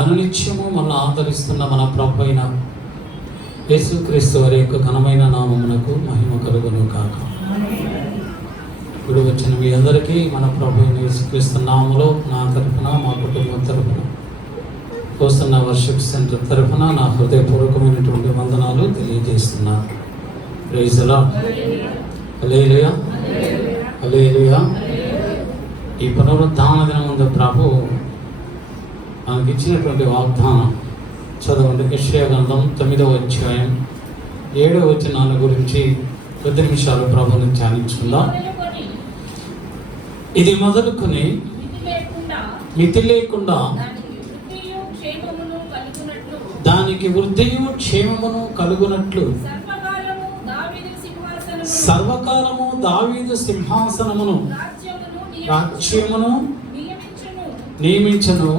అనునిత్యము మన ఆదరిస్తున్న మన ప్రభు అయిన యేసుక్రీస్తు వారి యొక్క ఘనమైన నామమునకు మహిమ కలుగును కాక. ఇప్పుడు వచ్చిన మీ అందరికీ మన ప్రభు అయిన యేసుక్రీస్తు నామములో నా తరఫున, మా కుటుంబం తరఫున, వస్తున్న వర్షిప్ సెంటర్ తరఫున నా హృదయపూర్వకమైనటువంటి వందనాలు తెలియజేస్తున్నాను. Praise the lord. Hallelujah, hallelujah. ఈ పునరుద్ధాన దినమందు ప్రభు మనకి ఇచ్చినటువంటి వాగ్దానం చదవండి. యెషయా గ్రంథం 9వ అధ్యాయం 7వ వచనాల గురించి కొద్ది నిమిషాలు ప్రభువుని ధ్యానించుకుందాం. ఇది మొదలుకొని మితి లేకుండా దానికి వృద్ధియు క్షేమమును కలుగునట్లు సర్వకాలము దావీదు సింహాసనమును రాజ్యమును నియమించను.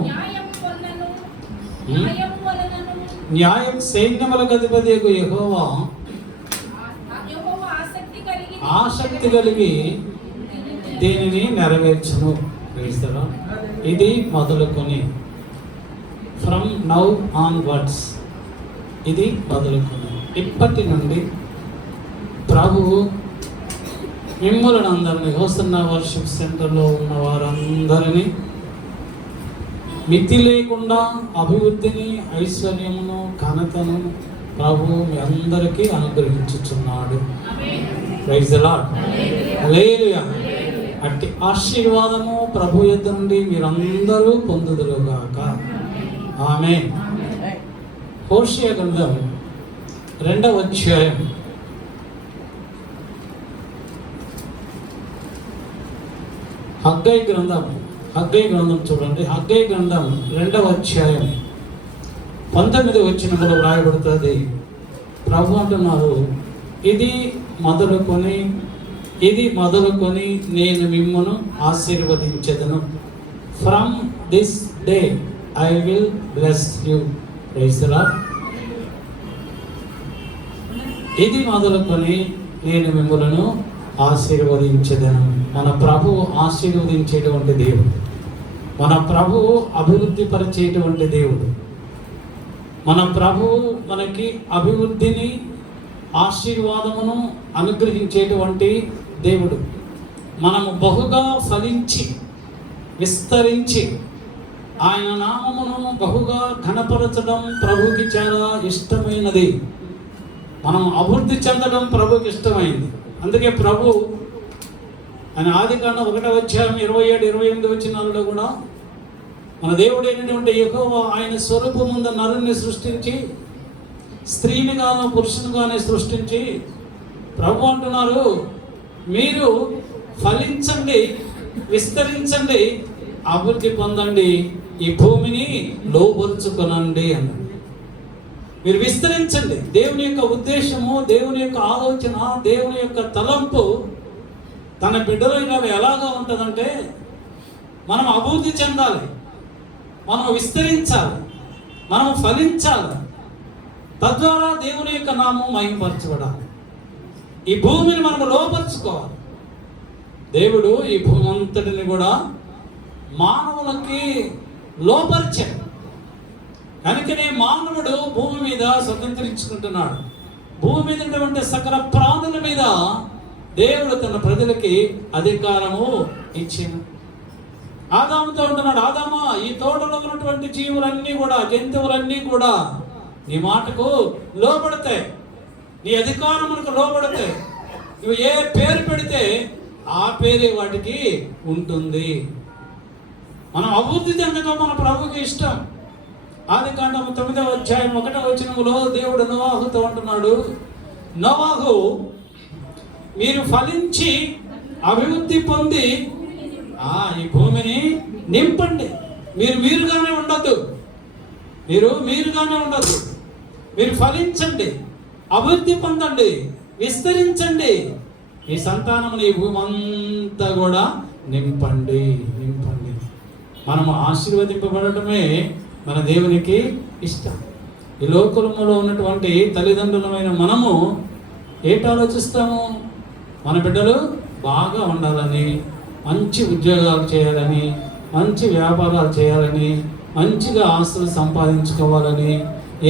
న్యాయం సైన్యములకు అధిపతియగు యెహోవా ఆసక్తి కలిగి దీనిని నెరవేర్చును. ఇది మొదలుకొని ఫ్రమ్ నౌ ఆన్వర్డ్స్, ఇది మొదలుకొని ఇప్పటి నుండి ప్రభువు మిమ్మల్ని అందరినీ, వస్తున్న వర్షిప్ సెంటర్లో ఉన్న వారందరినీ మితి లేకుండా అభివృద్ధిని, ఐశ్వర్యమును, ఘనతను ప్రభు మీ అందరికీ అనుగ్రహించుచున్నాడు. Praise the lord. హల్లెలూయా. అట్టి ఆశీర్వాదము ప్రభు యొద్ద నుండి మీరందరూ పొందుదురుగాక. ఆమేన్. హోషేయ గ్రంథం 2వ అధ్యాయం హగ్గై గ్రంథం చూడండి. హగ్గై గ్రంథం 2వ అధ్యాయం 19వ వచనంలో వ్రాయబడుతుంది. ప్రభు అంటున్నారు, ఇది మొదలుకొని నేను మిమ్మును ఆశీర్వదించెదను. From this day I will bless you. Praise the lord. ఇది మొదలుకొని నేను మిమ్ములను ఆశీర్వదించెదను. మన ప్రభువు ఆశీర్వదించేటువంటి దేవుడు, మన ప్రభువు అభివృద్ధి పరిచేటువంటి దేవుడు, మన ప్రభువు మనకి అభివృద్ధిని, ఆశీర్వాదమును అనుగ్రహించేటువంటి దేవుడు. మనము బహుగా ఫలించి విస్తరించి ఆయన నామమును బహుగా ఘనపరచడం ప్రభుకి చాలా ఇష్టమైనది. మనం అభివృద్ధి చెందడం ప్రభుకి ఇష్టమైంది. అందుకే ప్రభు ఆయన ఆదికాండం 1వ అధ్యాయం 27-28 వచనాలలో కూడా మన దేవుడు ఏంటంటే యెహోవా ఆయన స్వరూపముందు నరుని సృష్టించి స్త్రీని గాను పురుషుని గానే సృష్టించి ప్రభు అంటున్నారు, మీరు ఫలించండి, విస్తరించండి, అభివృద్ధి పొందండి, ఈ భూమిని లోబరుచుకొనండి అన్నాడు. మీరు విస్తరించండి. దేవుని యొక్క ఉద్దేశము, దేవుని యొక్క ఆలోచన, దేవుని యొక్క తలంపు తన బిడ్డలైన ఎలాగా ఉంటుందంటే మనం అభివృద్ధి చెందాలి, మనం విస్తరించాలి, మనం ఫలించాలి. తద్వారా దేవుని యొక్క నామం మహిమపరచబడాలి. ఈ భూమిని మనం లోపరుచుకోవాలి. దేవుడు ఈ భూమి అంతటిని కూడా మానవులకి లోపరిచాడు. కనుకనే మానవుడు భూమి మీద స్వతంత్రించుకుంటున్నాడు. భూమి మీద ఉన్నటువంటి సకల ప్రాణుల మీద దేవుడు తన ప్రజలకి అధికారము ఇచ్చాడు. ఆదాముతో ఉంటున్నాడు, ఆదామా, ఈ తోటలో ఉన్నటువంటి జీవులన్నీ కూడా, జంతువులన్నీ కూడా నీ మాటకు లోబడతాయి, నీ అధికారములకు లోబడతాయి. నువ్వు ఏ పేరు పెడితే ఆ పేరే వాటికి ఉంటుంది. మనం అభివృద్ధి చెందడం మన ప్రభుకి ఇష్టం. ఆదికాండం 9వ అధ్యాయం 1వ వచనంలో దేవుడు నోవాహుతో అంటున్నాడు, నోవాహు, మీరు ఫలించి అభివృద్ధి పొంది ఈ భూమిని నింపండి. మీరుగానే ఉండద్దు, మీరుగానే ఉండద్దు. మీరు ఫలించండి, అభివృద్ధి పొందండి, విస్తరించండి. ఈ సంతానముని ఈ భూమి అంతా కూడా నింపండి. మనము ఆశీర్వదింపబడటమే మన దేవునికి ఇష్టం. ఈ లోకంలో ఉన్నటువంటి తల్లిదండ్రులమైన మనము ఏంటి ఆలోచిస్తాము? మన బిడ్డలు బాగా ఉండాలని, మంచి ఉద్యోగాలు చేయాలని, మంచి వ్యాపారాలు చేయాలని, మంచిగా ఆస్తులు సంపాదించుకోవాలని,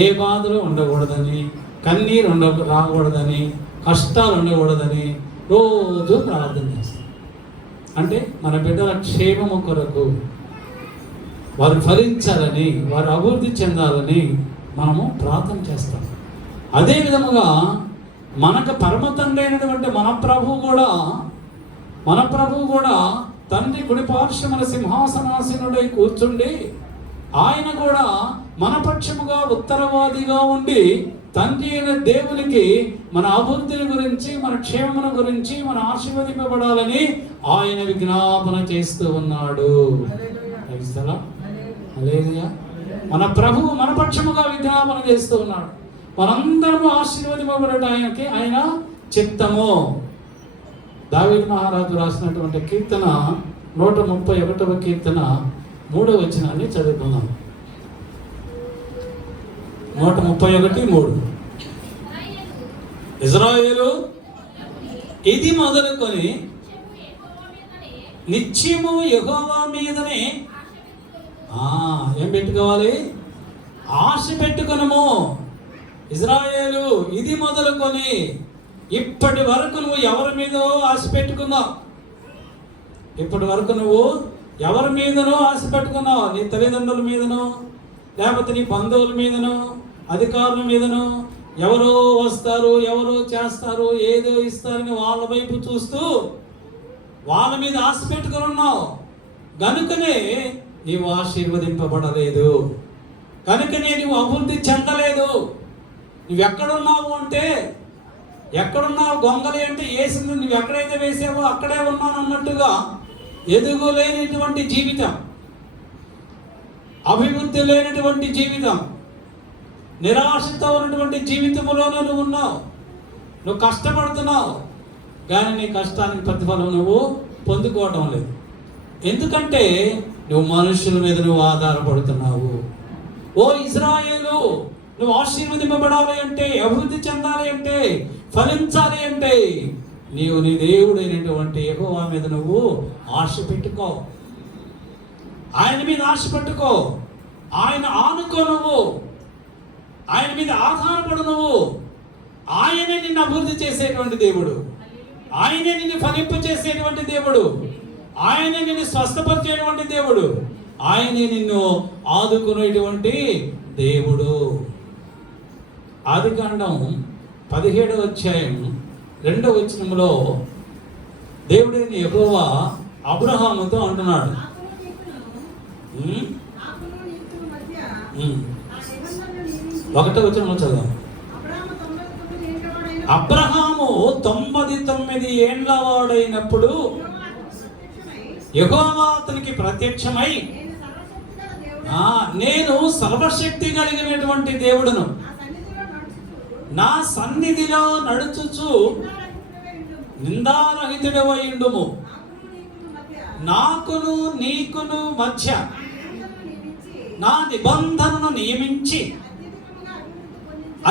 ఏ బాధలు ఉండకూడదని, కన్నీరు రాకూడదని, కష్టాలు ఉండకూడదని రోజు ప్రార్థన చేస్తాం. అంటే మన బిడ్డల క్షేమము కొరకు, వారు ఫలించాలని, వారు అభివృద్ధి చెందాలని మనము ప్రార్థన చేస్తాం. అదే విధముగా మనకు పరమ తండ్రి అయినటువంటి మన ప్రభువు కూడా తండ్రి కుడి పార్శ్వమున సింహాసనాసీనుడై కూర్చుండి, ఆయన కూడా మన పక్షముగా ఉత్తరవాదిగా ఉండి తండ్రి అయిన దేవునికి మన అభివృద్ధిని గురించి, మన క్షేమమును గురించి, మన ఆశీర్వదింపబడాలని ఆయన విజ్ఞాపన చేస్తూ ఉన్నాడు. మన ప్రభువు మన పక్షముగా విజ్ఞాపన చేస్తూ ఉన్నాడు. మనందరము ఆశీర్వదింపబడటానికి ఆయన చిత్తము. దావీదు మహారాజు రాసినటువంటి కీర్తన 131వ కీర్తన 3వ వచనాన్ని చదువుకుందాం. 131:3. ఇశ్రాయేలు ఇది మొదలుకొని నిత్యము యెహోవా మీదనే ఏం పెట్టుకోవాలి? ఆశ పెట్టుకొనుము. ఇశ్రాయేలు ఇది మొదలుకొని ఇప్పటి వరకు నువ్వు ఎవరి మీదో ఆశ పెట్టుకున్నావు? ఇప్పటి వరకు నువ్వు ఎవరి మీదనో ఆశ పెట్టుకున్నావు? నీ తల్లిదండ్రుల మీదనో, లేకపోతే నీ బంధువుల మీదనో, అధికారుల మీదనో. ఎవరో వస్తారు, ఎవరో చేస్తారు, ఏదో ఇస్తారని వాళ్ళ వైపు చూస్తూ వాళ్ళ మీద ఆశ పెట్టుకుని ఉన్నావు. కనుకనే నీవు ఆశీర్వదింపబడలేదు, కనుకనే నువ్వు అభివృద్ధి చెందలేదు. నువ్వు ఎక్కడున్నావు అంటే, ఎక్కడున్నావు గొంగలి అంటే వేసింది నువ్వు ఎక్కడైతే వేసావో అక్కడే ఉన్నాను అన్నట్టుగా ఎదుగులేనటువంటి జీవితం, అభివృద్ధి లేనటువంటి జీవితం, నిరాశతో ఉన్నటువంటి జీవితంలోనే నువ్వు ఉన్నావు. నువ్వు కష్టపడుతున్నావు, కానీ నీ కష్టానికి ప్రతిఫలం నువ్వు పొందుకోవటం లేదు. ఎందుకంటే నువ్వు మనుషుల మీద నువ్వు ఆధారపడుతున్నావు. ఓ ఇశ్రాయేలు, నువ్వు ఆశీర్వదింపబడాలి అంటే, అభివృద్ధి చెందాలి అంటే, ఫలించాలి అంటే నీవు నీ దేవుడైనటువంటి యెహోవా మీద నువ్వు ఆశ పెట్టుకో. ఆయన మీద ఆశ పెట్టుకో. ఆయన ఆనుకో. నువ్వు ఆయన మీద ఆధారపడు. నువ్వు ఆయనే నిన్ను అభివృద్ధి చేసేటువంటి దేవుడు, ఆయనే నిన్ను ఫలింప చేసేటువంటి దేవుడు, ఆయనే నిన్ను స్వస్థపరిచేటువంటి దేవుడు, ఆయనే నిన్ను ఆదుకునేటువంటి దేవుడు. ఆదికాండం 17వ అధ్యాయం 2వ వచనంలో దేవుడైన యెహోవా అబ్రహాముతో అంటున్నాడు. ఒకటో వచనంలో చదువు. అబ్రహాము 99 ఏండ్ల వాడైనప్పుడు యెహోవా అతనికి ప్రత్యక్షమై, నేను సర్వశక్తి కలిగినటువంటి దేవుడును, నా సన్నిధిలో నడుచుచు నిందారహితుడవై ఉండుము, నాకును నీకును మధ్య నా నిబంధనను నియమించి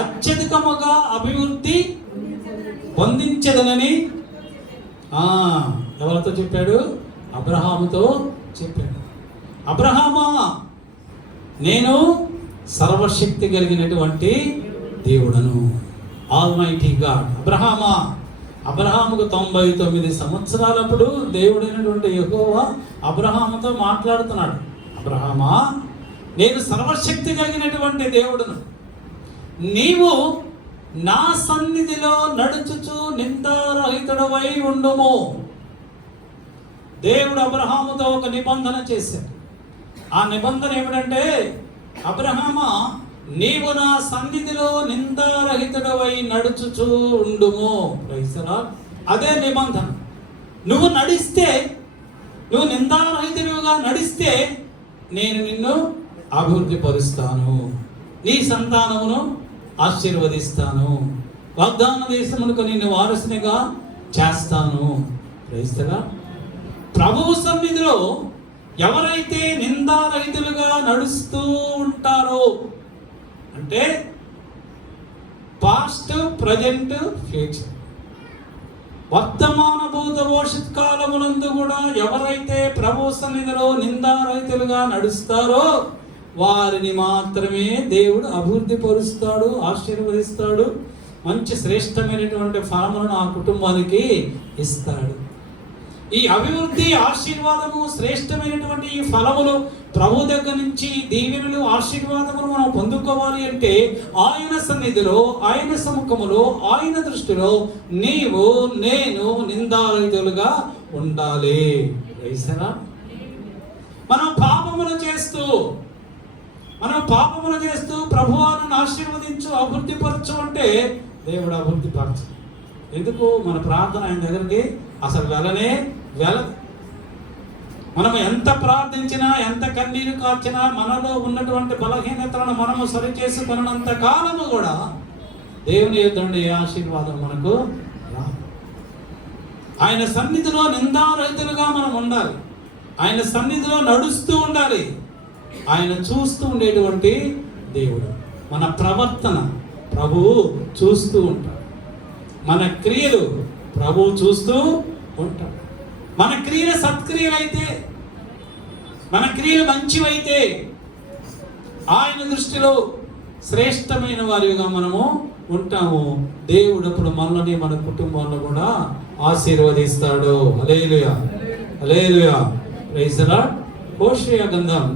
అత్యధికముగా అభివృద్ధి పొందించదనని ఎవరితో చెప్పాడు? అబ్రహాముతో చెప్పాడు. అబ్రహామా, నేను సర్వశక్తి కలిగినటువంటి దేవుడను, ఆల్మైటీ గాడ్. అబ్రహాముకు 99 సంవత్సరాలప్పుడు దేవుడైనటువంటి యెహోవా అబ్రహాముతో మాట్లాడుతున్నాడు. అబ్రహామా, నేను సర్వశక్తి కలిగినటువంటి దేవుడను, నీవు నా సన్నిధిలో నడుచుచు నిందారహితుడవై ఉండుము. దేవుడు అబ్రహాముతో ఒక నిబంధన చేశాడు. ఆ నిబంధన ఏమిటంటే, అబ్రహామా, నీవు నా సన్నిధిలో నిందారహితుడవై నడుచుచూ ఉండుము. అదే నిబంధన. నువ్వు నడిస్తే, నువ్వు నిందారహితుడిగా నడిస్తే నేను నిన్ను అభివృద్ధి పరుస్తాను, నీ సంతానమును ఆశీర్వదిస్తాను, వాగ్దాన దేశమునకు నిన్ను వారసునిగా చేస్తాను. ప్రభువు సన్నిధిలో ఎవరైతే నిందారహితులుగా నడుస్తూ ఉంటారో, అంటే పాస్ట్, ప్రజెంట్, ఫ్యూచర్, వర్తమాన భూత భవిష్యత్ కాలమునందు కూడా ఎవరైతే ప్రభు సన్నిధిలో నిందారహితులుగా నడుస్తారో వారిని మాత్రమే దేవుడు అభివృద్ధి పరుస్తాడు, ఆశీర్వదిస్తాడు, మంచి శ్రేష్టమైనటువంటి ఫలములను ఆ కుటుంబానికి ఇస్తాడు. ఈ అభివృద్ధి, ఆశీర్వాదము, శ్రేష్టమైనటువంటి ఈ ఫలములు ప్రభు దగ్గర నుంచి దీవెనలు, ఆశీర్వాదములు మనం పొందుకోవాలి అంటే ఆయన సన్నిధిలో, ఆయన సముఖములో, ఆయన దృష్టిలో నీవు నేను నిందారహితులుగా ఉండాలి. మనం పాపములు చేస్తూ ప్రభువాను ఆశీర్వదించు, అభివృద్ధి పరచు అంటే దేవుడు అభివృద్ధి పరచు. ఎందుకు? మన ప్రార్థన ఆయన దగ్గరికి అసలు వెళ్ళదు. మనం ఎంత ప్రార్థించినా, ఎంత కన్నీరు కార్చినా, మనలో ఉన్నటువంటి బలహీనతలను మనము సరిచేసుకున్నంత కాలము కూడా దేవుని యొద్ద ఏ ఆశీర్వాదం మనకు రాదు. ఆయన సన్నిధిలో నిందారహితులుగా మనం ఉండాలి. ఆయన సన్నిధిలో నడుస్తూ ఉండాలి. ఆయన చూస్తూ ఉండేటువంటి దేవుడు. మన ప్రవర్తన ప్రభువు చూస్తూ ఉంటాడు. మన క్రియలు ప్రభువు చూస్తూ ఉంటాడు. మన క్రియలు సత్క్రియలైతే, మన క్రియలు మంచివైతే ఆయన దృష్టిలో శ్రేష్టమైన వారిగా మనము ఉంటాము. దేవుడు అప్పుడు మనల్ని, మన కుటుంబాలను కూడా ఆశీర్వదిస్తాడు. హల్లెలూయా, హల్లెలూయా, ప్రైజ్ ది లార్డ్. హోషేయ గ్రంథం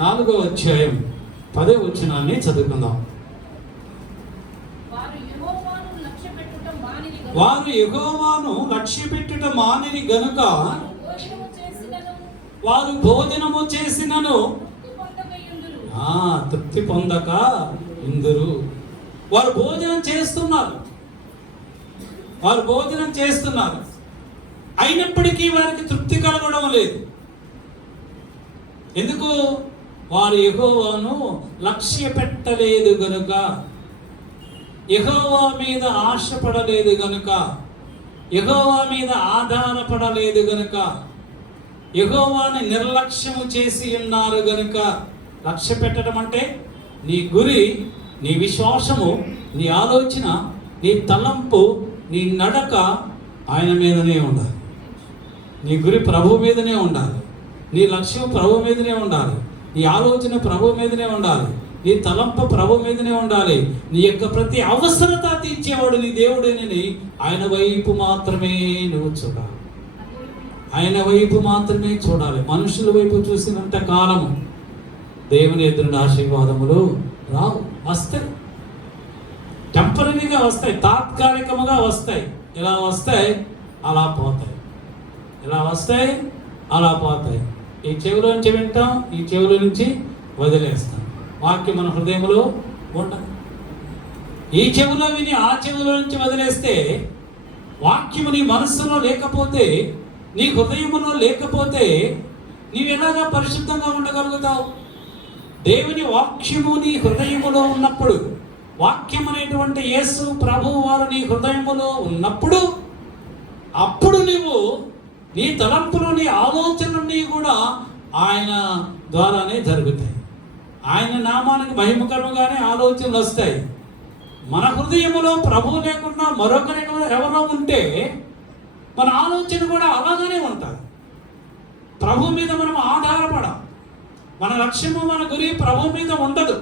4వ అధ్యాయం 10వ వచనాన్ని చదువుకుందాం. వారు యెహోవాను లక్ష్యపెట్టుట మానిరి గనుక వారు భోజనము చేసినను తృప్తి పొందక ఇందురు. వారు భోజనం చేస్తున్నారు, అయినప్పటికీ వారికి తృప్తి కలగడం లేదు. ఎందుకు? వారు యెహోవాను లక్ష్య పెట్టలేదు గనుక, యెహోవా మీద ఆశపడలేదు గనుక, యెహోవా మీద ఆధారపడలేదు గనుక, యెహోవాని నిర్లక్ష్యము చేసి ఉన్నారు గనుక. లక్ష్య పెట్టడం అంటే నీ గురి, నీ విశ్వాసము, నీ ఆలోచన, నీ తలంపు, నీ నడక ఆయన మీదనే ఉండాలి. నీ గురి ప్రభు మీదనే ఉండాలి. నీ లక్ష్యం ప్రభు మీదనే ఉండాలి. నీ ఆలోచన ప్రభు మీదనే ఉండాలి. నీ తలంపు ప్రభు మీదనే ఉండాలి. నీ యొక్క ప్రతి అవసరత తీర్చేవాడు నీ దేవుడేనని ఆయన వైపు మాత్రమే నువ్వు చూడాలి. ఆయన వైపు మాత్రమే చూడాలి. మనుషుల వైపు చూసినంత కాలము దేవుని ఎదురున్న ఆశీర్వాదములు రావు. వస్తాయి, టెంపరీగా వస్తాయి, తాత్కాలికముగా వస్తాయి. ఇలా వస్తాయి, అలా పోతాయి. ఇలా వస్తాయి, అలా పోతాయి. ఈ చెవిలో నుంచి వింటాం, ఈ చెవిలో నుంచి వదిలేస్తాం. వాక్యం మన హృదయంలో ఉండదు. ఈ చెవిలో విని ఆ చెవిలో నుంచి వదిలేస్తే, వాక్యము నీ మనస్సులో లేకపోతే, నీ హృదయములో లేకపోతే నీవు ఎలాగా పరిశుద్ధంగా ఉండగలుగుతావు? దేవుని వాక్యము నీ హృదయములో ఉన్నప్పుడు, వాక్యం అనేటువంటి యేసు ప్రభువు వారు నీ హృదయములో ఉన్నప్పుడు, అప్పుడు నువ్వు నీ తలంపులు, నీ ఆలోచనలన్నీ కూడా ఆయన ద్వారానే జరుగుతాయి. ఆయన నామానికి మహిమకరంగానే ఆలోచనలు వస్తాయి. మన హృదయములో ప్రభు లేకుండా మరొకరి ఎవరో ఉంటే మన ఆలోచన కూడా అలాగనే ఉంటుంది. ప్రభు మీద మనం ఆధారపడం. మన లక్ష్యము, మన గురి ప్రభు మీద ఉండదు,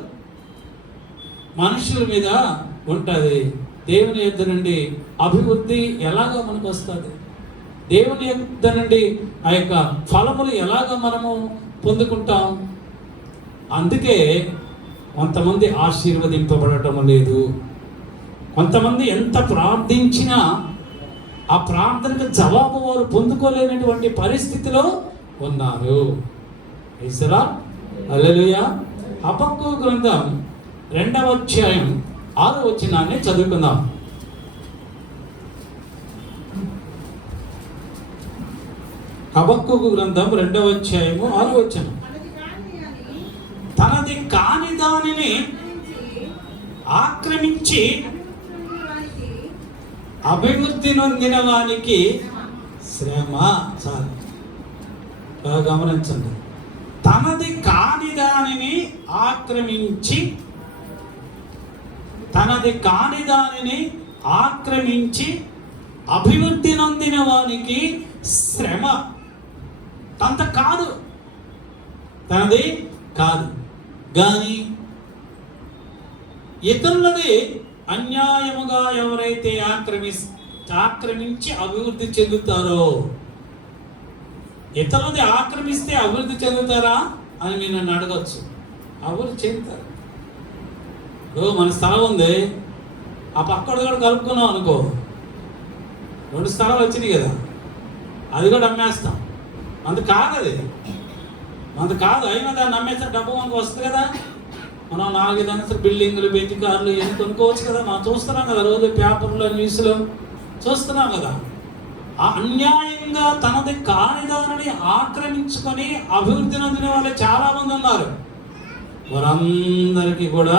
మనుషుల మీద ఉంటుంది. దేవుని యొద్ద నుండి అభివృద్ధి ఎలాగో మనకు వస్తుంది? దేవుని యొద్ద నుండి ఆ యొక్క ఫలములు ఎలాగ మనము పొందుకుంటాం? అందుకే కొంతమంది ఆశీర్వదింపబడటం లేదు. కొంతమంది ఎంత ప్రార్థించినా ఆ ప్రార్థనకు జవాబు వారు పొందుకోలేనటువంటి పరిస్థితిలో ఉన్నారు. హల్లెలూయా. హబక్కూకు గ్రంథం 2వ అధ్యాయం 6వ వచనాన్ని చదువుకుందాం. హబక్కూకు గ్రంథం 2వ అధ్యాయము 6వ వచనం. తనది కాని దానిని ఆక్రమించి అభివృద్ధి నొందిన వానికి శ్రమ. చాలు, గమనించండి. తనది కాని దానిని ఆక్రమించి, తనది కాని దానిని ఆక్రమించి అభివృద్ధి నొందిన వానికి శ్రమ తనది కాదు. కానీ ఇతరులది అన్యాయముగా ఎవరైతే ఆక్రమించి అభివృద్ధి చెందుతారో, ఇతరులది ఆక్రమిస్తే అభివృద్ధి చెందుతారా అని మీరు నన్ను అడగచ్చు. అభివృద్ధి చెందుతారు. మన స్థలం ఉంది, ఆ పక్కడు కూడా కలుపుకున్నాం అనుకో, 2 స్థలాలు వచ్చినాయి కదా, అది కూడా అమ్మేస్తాం. అంత కాదు అయినా దాన్ని అమ్మేస్తే డబ్బు మనకు వస్తుంది కదా. మనం 4 అంతస్తుల బిల్డింగులు, బెంచ్ కార్లు ఇవన్నీ కొనుక్కోవచ్చు కదా. మనం చూస్తున్నాం కదా, రోజు పేపర్లో న్యూస్లో చూస్తున్నాం కదా. ఆ అన్యాయంగా తనది కాని దానిని ఆక్రమించుకొని అభివృద్ధి నొందిన వాళ్ళు చాలా మంది ఉన్నారు. వారందరికీ కూడా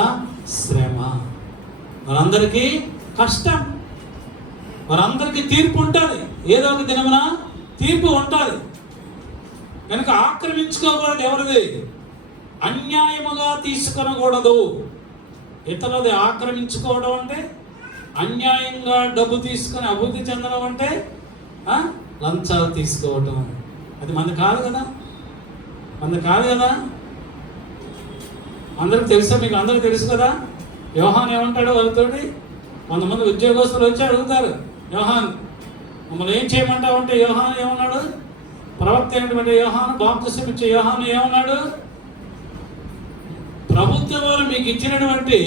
శ్రమ, వారందరికీ కష్టం, వారందరికీ తీర్పు ఉంటుంది. ఏదో ఒక దినమున తీర్పు ఉంటుంది. కనుక ఆక్రమించుకోకూడదు. ఎవరిది అన్యాయముగా తీసుకొనకూడదు. ఇతరులది ఆక్రమించుకోవడం అంటే, అన్యాయంగా డబ్బు తీసుకొని అభివృద్ధి చెందడం అంటే లంచాలు తీసుకోవటం. అది మనది కాదు కదా. అందరికి తెలుసా? మీకు అందరికి తెలుసు కదా. యోహాన్ ఏమంటాడు వాళ్ళతోటి? కొంతమంది ఉద్యోగస్తులు వచ్చి అడుగుతారు, యోహాన్ మమ్మల్ని ఏం చేయమంటావు అంటే, యోహాన్ ఏమన్నాడు? ప్రవక్త అయినటువంటి యోహాను, బాప్తిసం ఇచ్చే యోహాను ఏమన్నాడు? ప్రభుత్వం వారు మీకు ఇచ్చినటువంటి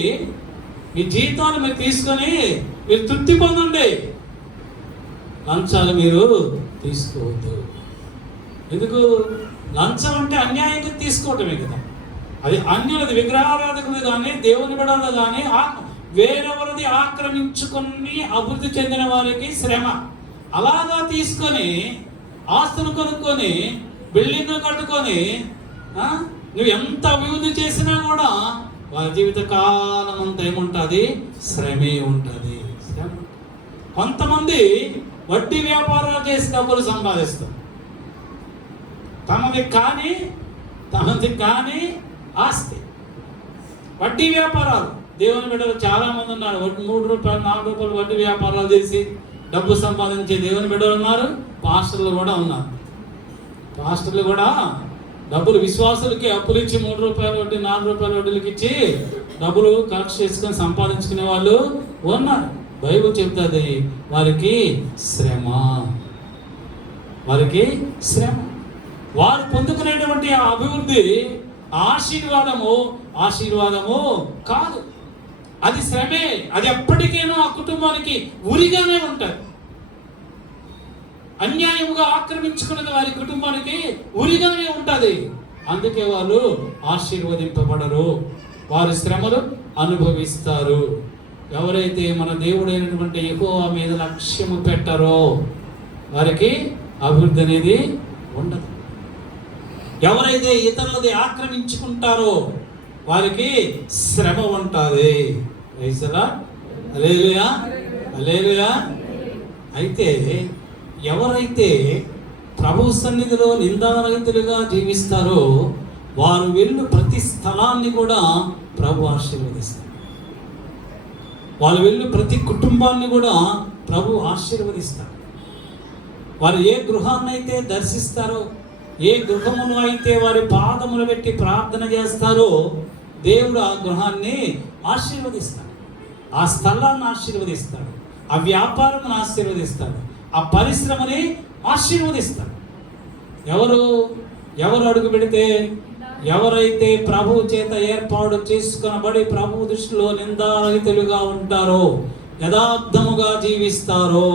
మీ జీతాలు మీరు తీసుకొని మీరు తృప్తి పొందండి, లంచాలు మీరు తీసుకోవద్దు. ఎందుకు? లంచం అంటే అన్యాయంగా తీసుకోవటమే కదా. అది అన్యులది, విగ్రహారాధకులది కానీ దేవుని బిడ్డలది కానీ వేరెవరిది ఆక్రమించుకొని అభివృద్ధి చెందిన వారికి శ్రమ. అలాగా తీసుకొని ఆస్తులు కొనుక్కొని బిల్డింగ్ కట్టుకొని నువ్వు ఎంత అభివృద్ధి చేసినా కూడా వారి జీవిత కాలం అంతా ఏముంటుంది? శ్రమే ఉంటుంది. శ్రమ. కొంతమంది వడ్డీ వ్యాపారాలు చేసి డబ్బులు సంపాదిస్తారు. తమది కానీ ఆస్తి. వడ్డీ వ్యాపారాలు. దేవుని బిడ్డలు చాలా మంది ఉన్నారు. 3 రూపాయలు 4 రూపాయలు వడ్డీ వ్యాపారాలు చేసి డబ్బు సంపాదించే దేవుని బిడ్డలు ఉన్నారు. పాస్టర్లు కూడా ఉన్నారు. పాస్టర్లు కూడా డబ్బులు విశ్వాసులకి అప్పులు ఇచ్చి 3 రూపాయల వడ్డీ 4 రూపాయల వడ్డీలకి ఇచ్చి డబ్బులు కలెక్ట్ చేసుకొని సంపాదించుకునే వాళ్ళు ఉన్నారు. బైబిల్ చెప్తుంది వారికి శ్రమ. వారు పొందుకునేటువంటి ఆ అభివృద్ధి ఆశీర్వాదము కాదు, అది శ్రమే. అది ఎప్పటికైనా ఆ కుటుంబానికి ఉరిగానే ఉంటుంది. అన్యాయముగా ఆక్రమించుకున్నది వారి కుటుంబానికి ఉరిగానే ఉంటుంది. అందుకే వాళ్ళు ఆశీర్వదింపబడరు, వారి శ్రమలు అనుభవిస్తారు. ఎవరైతే మన దేవుడైనటువంటి యెహోవా మీద లక్ష్యము పెట్టరో వారికి అభివృద్ధి అనేది ఉండదు. ఎవరైతే ఇతరులది ఆక్రమించుకుంటారో వారికి శ్రమ ఉంటుంది. హల్లెలూయా. అయితే ఎవరైతే ప్రభు సన్నిధిలో నిందారహితులుగా జీవిస్తారో వారు వెళ్ళు ప్రతి స్థలాన్ని కూడా ప్రభు ఆశీర్వదిస్తారు. వాళ్ళు వెళ్ళు ప్రతి కుటుంబాన్ని కూడా ప్రభు ఆశీర్వదిస్తారు. వారు ఏ గృహాన్ని అయితే దర్శిస్తారో, ఏ గృహమును అయితే వారి పాదములు పెట్టి ప్రార్థన చేస్తారో దేవుడు ఆ గృహాన్ని ఆశీర్వదిస్తాడు, ఆ స్థలాన్ని ఆశీర్వదిస్తాడు, ఆ వ్యాపారాన్ని ఆశీర్వదిస్తాడు, ఆ పరిశ్రమని ఆశీర్వదిస్తాడు. ఎవరు అడుగు పెడితే, ఎవరైతే ప్రభు చేత ఏర్పాటు చేసుకొనబడి ప్రభు దృష్టిలో నిందారహితులుగా ఉంటారో, యథార్థముగా జీవిస్తారో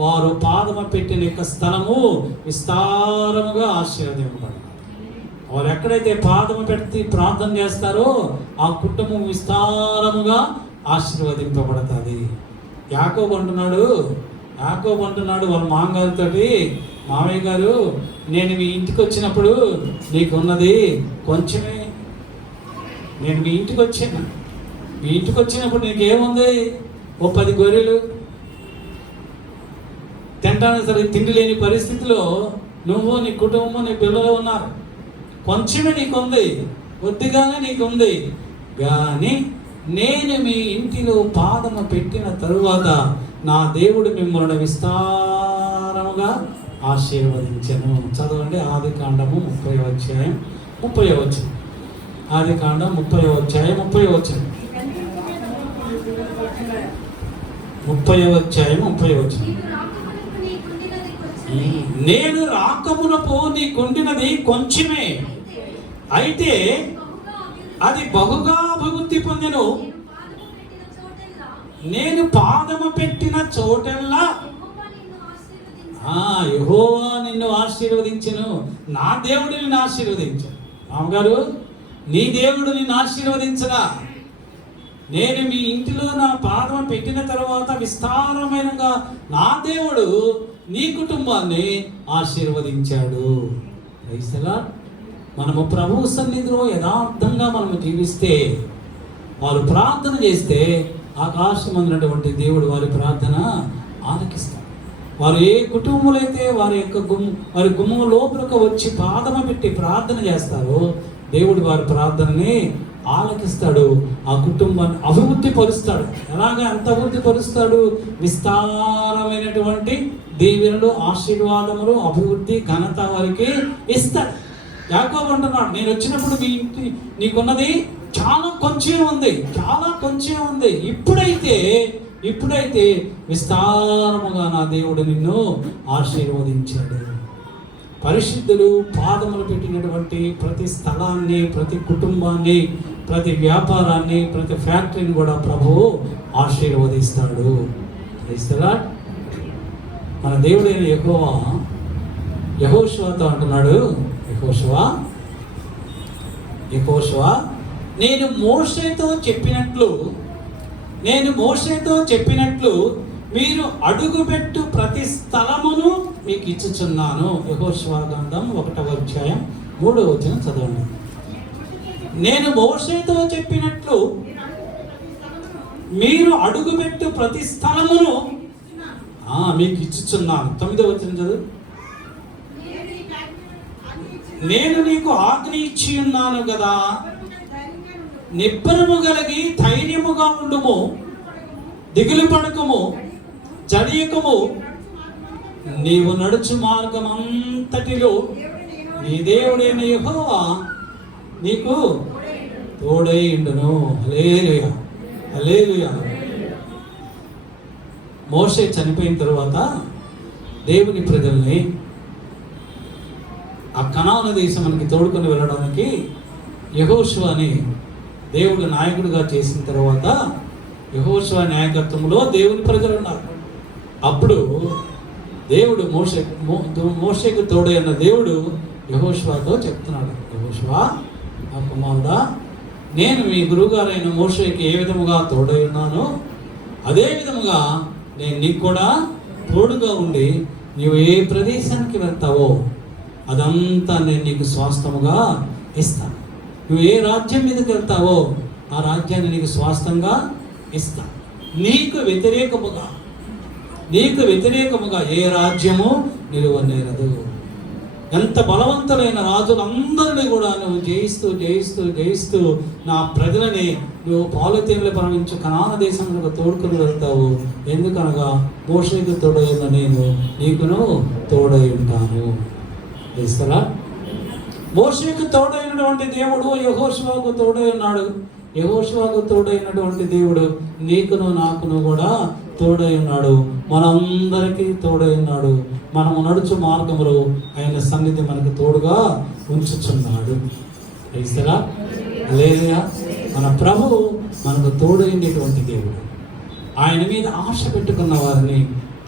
వారు పాదము పెట్టిన యొక్క స్థలము విస్తారముగా ఆశీర్వదింపబడతారు. వారు ఎక్కడైతే పాదము పెట్టి ప్రార్థన చేస్తారో ఆ కుటుంబం విస్తారముగా ఆశీర్వదింపబడుతుంది. యాకోబు అంటున్నాడు వాళ్ళ మామగారితో, మామయ్య గారు నేను మీ ఇంటికి వచ్చినప్పుడు నీకు ఉన్నది కొంచెమే. నేను మీ ఇంటికి వచ్చినప్పుడు నీకేముంది? ఓ 10 గొర్రెలు, తింటానికి సరే తిండి లేని పరిస్థితిలో నువ్వు, నీ కుటుంబం, నీ పిల్లలు ఉన్నారు. కొంచెమే నీకుంది, కొద్దిగానే నీకుంది. కానీ నేను మీ ఇంటిలో పాదము పెట్టిన తరువాత నా దేవుడు మిమ్మల్ని విస్తారముగా ఆశీర్వదించెను. చదవండి ఆదికాండము 30వ అధ్యాయం 30వ వచనం. ఆదికాండం 30వ అధ్యాయం 30వ వచనం. 30వ అధ్యాయం 30వ వచనం. నేను రాకమునపు నీకుండినది కొంచెమే, అయితే అది బహుగా అభివృద్ధి పొందెను. నేను పాదము పెట్టిన చోటల్లా యెహోవా నిన్ను ఆశీర్వదించెను. నా దేవుడు నిన్ను ఆశీర్వదించాను. మామగారు, నీ దేవుడు నిన్ను ఆశీర్వదించరా? నేను మీ ఇంటిలో నా పాదం పెట్టిన తర్వాత విస్తారమైనగా నా దేవుడు నీ కుటుంబాన్ని ఆశీర్వదించాడు. క్రైస్తలా మనము ప్రభు సన్నిధిలో యథార్థంగా మనము జీవిస్తే, వారు ప్రార్థన చేస్తే ఆకాశం అన్నటువంటి దేవుడు వారి ప్రార్థన ఆలకిస్తాడు. వారు ఏ కుటుంబాలైతే వారి గుమ్మం లోపలకు వచ్చి పాదము పెట్టి ప్రార్థన చేస్తారో దేవుడు వారి ప్రార్థనని ఆలకిస్తాడు. ఆ కుటుంబాన్ని అభివృద్ధి పరుస్తాడు. ఎలాగా ఎంత అభివృద్ధి పరుస్తాడు? విస్తారమైనటువంటి దీవెనలు, ఆశీర్వాదములు, అభివృద్ధి, ఘనత వారికి ఇస్తాడు. యాకోబు అంటున్నాడు, నేను వచ్చినప్పుడు మీ ఇంటి నీకున్నది చాలా కొంచెం ఉంది, చాలా కొంచెం ఉంది. ఇప్పుడైతే విస్తారముగా నా దేవుడు నిన్ను ఆశీర్వదించాడు. పరిశుద్ధులు పాదములు పెట్టినటువంటి ప్రతి స్థలాన్ని, ప్రతి కుటుంబాన్ని, ప్రతి వ్యాపారాన్ని, ప్రతి ఫ్యాక్టరీని కూడా ప్రభువు ఆశీర్వదిస్తాడు. మన దేవుడైన యెహోవా యెహోషువతో అంటున్నాడు, యెహోషువ నేను మోషేతో చెప్పినట్లు మీరు అడుగుపెట్టు ప్రతి స్థలమును మీకు ఇచ్చుచున్నాను. యెహోషువ గ్రంథం 1వ అధ్యాయం 3వ వచనం చదవండి. నేను మోషేతో చెప్పినట్లు మీరు అడుగుపెట్టు ప్రతి స్థలమును మీకు ఇచ్చుచున్నాను. 9వ వచనం చదువు. నేను నీకు ఆజ్ఞ ఇచ్చి ఉన్నాను కదా, నిబ్బరము కలిగి ధైర్యముగా ఉండుము, దిగులు పడకము, జడియకము. నీవు నడుచు మార్గమంతటిలో నీ దేవుడైన యెహోవా నీకు తోడై ఉండును. హల్లెలూయా, హల్లెలూయా. మోషే చనిపోయిన తరువాత దేవుని ప్రజల్ని ఆ కనాను దేశానికి తోడుకొని వెళ్ళడానికి యెహోషువని దేవుడు నాయకుడిగా చేసిన తర్వాత యెహోషువ నాయకత్వంలో దేవుని ప్రజలు ఉన్నారు. అప్పుడు దేవుడు మోషేకు తోడై అన్న దేవుడు యెహోషువతో చెప్తున్నాడు, యెహోషువ నా కుమారుడా, నేను మీ గురువుగారైన మోషేకి ఏ విధముగా తోడై ఉన్నానో అదే విధముగా నేను నీకు కూడా తోడుగా ఉండి నీవు ఏ ప్రదేశానికి వెళ్తావో అదంతా నేను నీకు స్వాస్థముగా ఇస్తాను. నువ్వు ఏ రాజ్యం మీదకి వెళ్తావో ఆ రాజ్యాన్ని నీకు స్వాస్థంగా ఇస్తాను. నీకు వ్యతిరేకముగా ఏ రాజ్యము నిలువనేరదు. ఎంత బలవంతులైన రాజులందరినీ కూడా నువ్వు జయిస్తూ నా ప్రజలని నువ్వు పాలుతేనెలు ప్రవహించు కనాను దేశంలో తోడుకుని వెళ్తావు. ఎందుకనగా మోషేకు తోడైన నేను నీకును తోడై ఉంటాను. తెలుస్తారా? మోషేకు తోడైనటువంటి దేవుడు యెహోషువకు తోడై ఉన్నాడు. యెహోషువకు తోడైనటువంటి దేవుడు నీకును నాకును కూడా తోడై ఉన్నాడు. మనందరికీ తోడై ఉన్నాడు. మనము నడుచు మార్గములో ఆయన సన్నిధి మనకు తోడుగా ఉంచుచున్నాడు. తెలుస్తారా? హల్లెలూయా. మన ప్రభు మనకు తోడైనటువంటి దేవుడు. ఆయన మీద ఆశ పెట్టుకున్న వారిని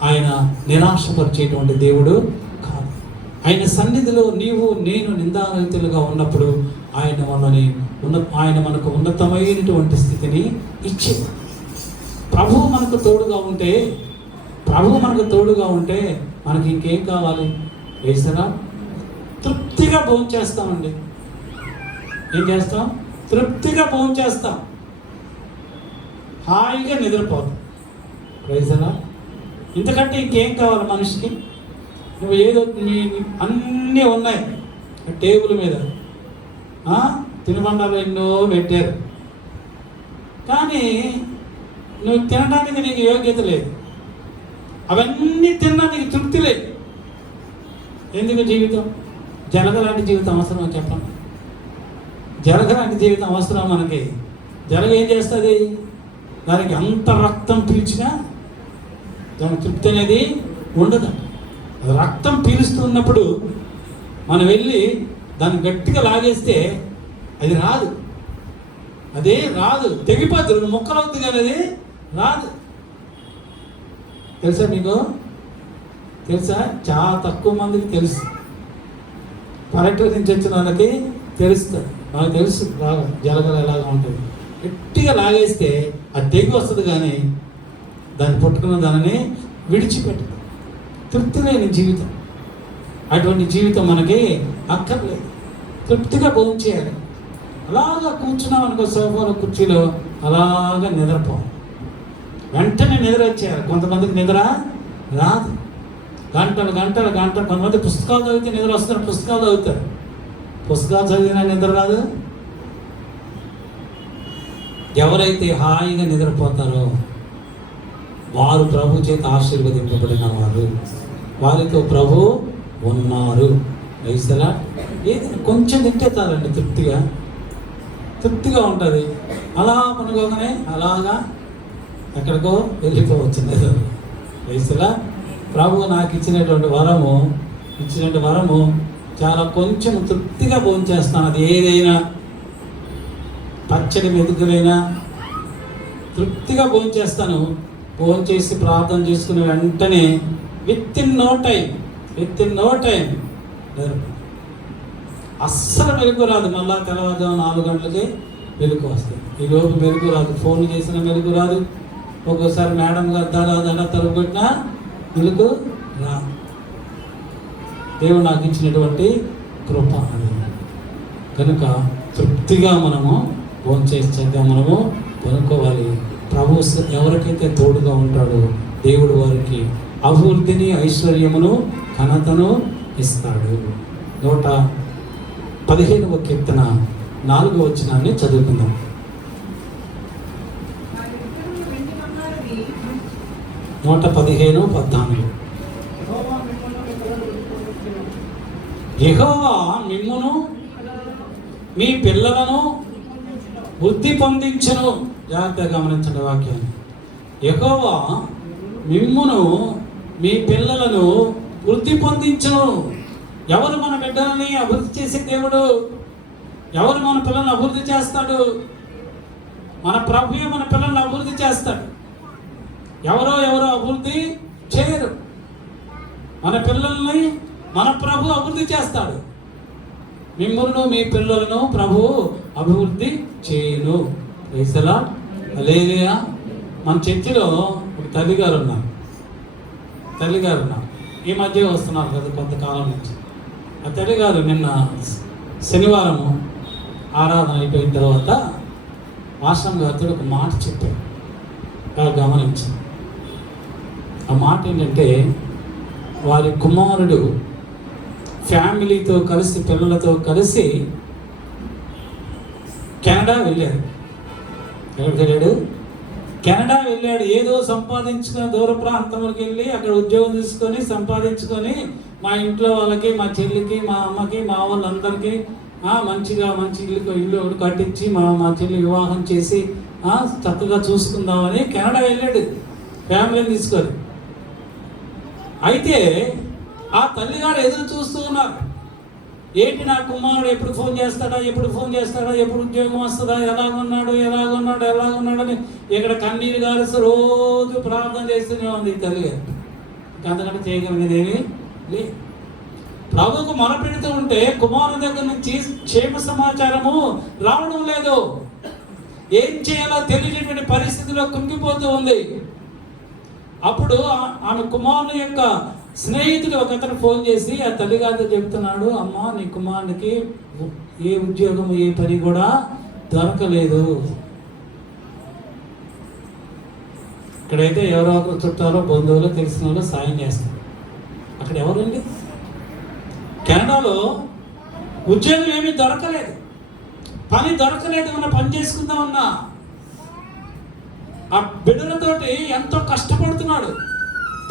ఆయన నిరాశపరిచేటువంటి దేవుడు కాదు. ఆయన సన్నిధిలో నీవు నేను నిందారహితులుగా ఉన్నప్పుడు ఆయన మనకు ఉన్నతమైనటువంటి స్థితిని ఇచ్చేది. ప్రభువు మనకు తోడుగా ఉంటే మనకి ఇంకేం కావాలి? వేసారా? తృప్తిగా భోంచేస్తామండి. ఏం చేస్తాం? తృప్తిగా భోంచేస్తాం, హాయిగా నిద్రపోతాం. వేసారా? ఇంతకంటే ఇంకేం కావాలి మనిషికి? నువ్వు ఏదో అన్నీ ఉన్నాయి టేబుల్ మీద, తినుబండాలు ఎన్నో పెట్టారు. కానీ నువ్వు తినడానికి నీకు యోగ్యత లేదు, అవన్నీ తిన్నా నీకు తృప్తి లేదు. ఎందుకు జీవితం? జలగలాంటి జీవితం అవసరమా చెప్పండి? జలగలాంటి జీవితం అవసరం మనకి? జలగ ఏం చేస్తుంది? దానికి అంత రక్తం పీల్చినా దాని తృప్తి అనేది ఉండదు. రక్తం పీలుస్తున్నప్పుడు మనం వెళ్ళి దాన్ని గట్టిగా లాగేస్తే అది రాదు, అదే రాదు, తెగిపోద్దు, ముక్కలవుతుంది కానీ అది రాదు. తెలుసా మీకు? తెలుసా? చాలా తక్కువ మందికి తెలుసు. పల్లెటూరు నుంచి వచ్చిన వాళ్ళకి తెలుస్తుంది. నాకు తెలుసు బాగా జలగల ఎలాగా ఉంటుంది. గట్టిగా లాగేస్తే అది తెగి వస్తుంది కానీ దాన్ని పట్టుకున్న దానిని విడిచిపెట్టదు. తృప్తి లేని జీవితం, అటువంటి జీవితం మనకి అక్కర్లేదు. తృప్తిగా భోజనం చేయాలి. అలాగా కూర్చున్నాం అనుకో సోఫాలో కుర్చీలో, అలాగా నిద్రపోవాలి. వెంటనే నిద్ర వచ్చేయాలి. కొంతమందికి నిద్ర రాదు, గంటలు గంటలు గంటలు. కొంతమంది పుస్తకాలు చదివితే నిద్ర వస్తారు, పుస్తకాలు చదువుతారు. పుస్తకాలు చదివినా నిద్ర రాదు. ఎవరైతే హాయిగా నిద్రపోతారో వారు ప్రభు చేత ఆశీర్వదింపబడిన వారు, వారితో ప్రభు ఉన్నారు. వయసులా ఏది కొంచెం తింటే చాలండి, తృప్తిగా ఉంటుంది. అలా పనుకోగానే అలాగా ఎక్కడికో వెళ్ళిపోవచ్చు నిద్ర. వయసులా ప్రభు నాకు ఇచ్చినటువంటి వరము చాలా కొంచెం తృప్తిగా భోంచేస్తాను. అది ఏదైనా పచ్చడి మెతుకులైనా తృప్తిగా భోంచేస్తాను. భోంచేసి ప్రార్థన చేసుకునే వెంటనే విత్ ఇన్ నో టైం అస్సలు మెలకు రాదు. మళ్ళా తెల్లవారుజాము 4 గంటలకి మెలకు వస్తుంది. ఈలోపు మెలకు రాదు, ఫోన్ చేసిన మెలకు రాదు, ఒక్కోసారి మేడం గారు దండ తరుపు పెట్టినా మెలకు రాదు. దేవుడు నాకు ఇచ్చినటువంటి కృప అని. కనుక తృప్తిగా మనము భోంచేసాక మనము కొనుక్కోవాలి. ప్రభు ఎవరికైతే తోడుగా ఉంటాడో దేవుడు వారికి అభివృద్ధిని, ఐశ్వర్యమును, ఘనతను ఇస్తాడు. 115వ కీర్తన 4వ వచనాన్ని చదువుకుందాం. నూట 15:14. యెహోవా మిమ్మును మీ పిల్లలను వృద్ధి పొందించును. జాగ్రత్తగా గమనించండి వాక్యాన్ని. యెహోవా మిమ్మును మీ పిల్లలను వృద్ధి పొందించును. ఎవరు మన బిడ్డలని అభివృద్ధి చేసే దేవుడు? ఎవరు మన పిల్లల్ని అభివృద్ధి చేస్తాడు? మన ప్రభువే మన పిల్లల్ని అభివృద్ధి చేస్తాడు. ఎవరో అభివృద్ధి చేయరు. మన పిల్లల్ని మన ప్రభు అభివృద్ధి చేస్తాడు. మిమ్మల్ని మీ పిల్లలను ప్రభు అభివృద్ధి చేయను. ప్రైజ్లా హల్లెలూయా. మన చర్చిలో ఒక తల్లిగారు ఉన్నారు. ఈ మధ్య వస్తున్నారు కదా కొంతకాలం నుంచి. ఆ తల్లిగారు నిన్న శనివారం ఆరాధన అయిపోయిన తర్వాత ఆశ్రమ గారితో ఒక మాట చెప్పారు. గమనించారు. ఆ మాట ఏంటంటే, వారి కుమారుడు ఫ్యామిలీతో కలిసి, పిల్లలతో కలిసి కెనడా వెళ్ళాడు. ఎక్కడికి వెళ్ళాడు? కెనడా వెళ్ళాడు. ఏదో సంపాదించుకుని దూర ప్రాంతంలోకి వెళ్ళి అక్కడ ఉద్యోగం తీసుకొని సంపాదించుకొని మా ఇంట్లో వాళ్ళకి, మా చెల్లికి, మా అమ్మకి, మా వాళ్ళందరికీ మంచి ఇల్లు ఒకటి కట్టించి మా చెల్లి వివాహం చేసి చక్కగా చూసుకుందామని కెనడా వెళ్ళాడు ఫ్యామిలీని తీసుకొని. అయితే ఆ తల్లిగారు ఎదురు చూస్తూ ఉన్నారు. ఏంటి నా కుమారుడు ఎప్పుడు ఫోన్ చేస్తాడా, ఎప్పుడు ఉద్యోగం వస్తుందా, ఎలాగున్నాడు అని ఇక్కడ కన్నీరు గారుస్తూ రోజు ప్రార్థన చేస్తూనే ఉంది ఈ తల్లిగారు. అంతకంటే చేయగలిగేది ఏమీ లేదు. ప్రభువుకు మొరపెడుతూ ఉంటే కుమారుడు దగ్గర నుంచి క్షేమ సమాచారము రావడం లేదు. ఏం చేయాలో తెలియనటువంటి పరిస్థితిలో కుంగిపోతూ ఉంది. అప్పుడు ఆమె కుమారుని యొక్క స్నేహితుడు ఒక అతను ఫోన్ చేసి ఆ తల్లిగారితో చెప్తున్నాడు, అమ్మా నీ కుమారునికి ఏ ఉద్యోగం, ఏ పని కూడా దొరకలేదు. ఇక్కడైతే ఎవరో ఒకరు చుట్టాలో, బంధువులు, తెలిసిన వాళ్ళు సాయం చేస్తారు. అక్కడ ఎవరండి? కెనడాలో ఉద్యోగం ఏమీ దొరకలేదు, పని దొరకలేదు. ఏమన్నా పని చేసుకుందామన్నా ఆ బిడ్డలతోటి ఎంతో కష్టపడుతున్నాడు.